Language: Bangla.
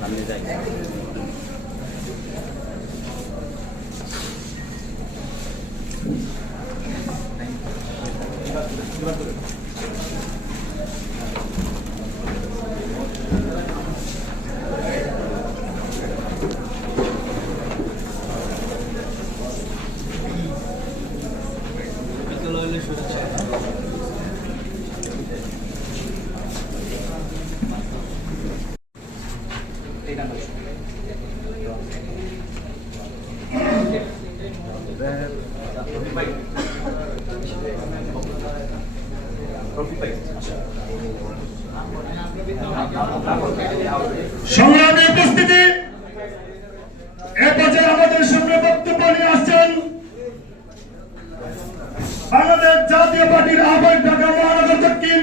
সামনে যাই Thank you. সংগ্রামী উপস্থিতি। এ আমাদের সামনে বক্তব্য নিয়ে আসছেন বাংলাদেশ জাতীয় পার্টির আহ্বায়ক ঢাকা মহানগর দক্ষিণ।